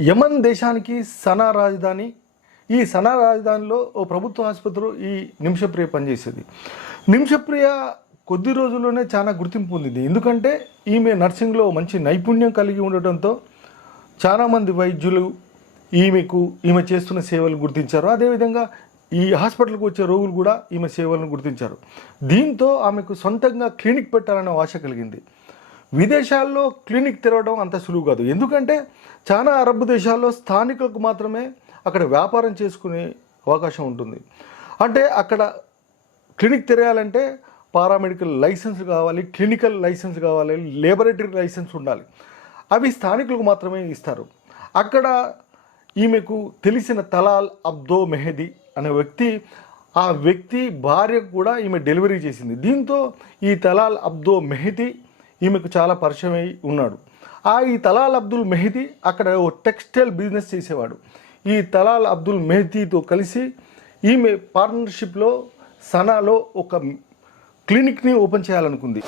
యమన్ దేశానికి సనా రాజధాని. ఈ సనా రాజధానిలో ఓ ప్రభుత్వ ఆసుపత్రిలో ఈ నిమిషప్రియ పనిచేసేది. నిమిషప్రియ కొద్ది రోజుల్లోనే చాలా గుర్తింపు పొందింది. ఎందుకంటే ఈమె నర్సింగ్లో మంచి నైపుణ్యం కలిగి ఉండటంతో చాలామంది వైద్యులు ఈమెకు ఈమె చేస్తున్న సేవలు గుర్తించారు. అదేవిధంగా ఈ హాస్పిటల్కి వచ్చే రోగులు కూడా ఈమె సేవలను గుర్తించారు. దీంతో ఆమెకు సొంతంగా క్లినిక్ పెట్టాలనే ఆశ కలిగింది. విదేశాల్లో క్లినిక్ తెరవడం అంత సులువు కాదు. ఎందుకంటే చాలా అరబ్ దేశాల్లో స్థానికులకు మాత్రమే అక్కడ వ్యాపారం చేసుకునే అవకాశం ఉంటుంది. అంటే అక్కడ క్లినిక్ తెరయాలంటే పారామెడికల్ లైసెన్స్ కావాలి క్లినికల్ లైసెన్స్ కావాలి లేబొరేటరీ లైసెన్స్ ఉండాలి. అవి స్థానికులకు మాత్రమే ఇస్తారు. అక్కడ ఈమెకు తెలిసిన తలాల్ అబ్దో మెహదీ అనే వ్యక్తి ఆ వ్యక్తి భార్యకు కూడా ఈమె డెలివరీ చేసింది. దీంతో ఈ తలాల్ అబ్దో మెహదీ ఈమెకు చాలా పరిచయం అయి ఉన్నాడు. ఆ ఈ తలాల్ అబ్దుల్ మెహదీ అక్కడ ఓ టెక్స్టైల్ బిజినెస్ చేసేవాడు. ఈ తలాల్ అబ్దుల్ మెహదీతో కలిసి ఈమె పార్ట్నర్షిప్లో సనాలో ఒక క్లినిక్ని ఓపెన్ చేయాలనుకుంది.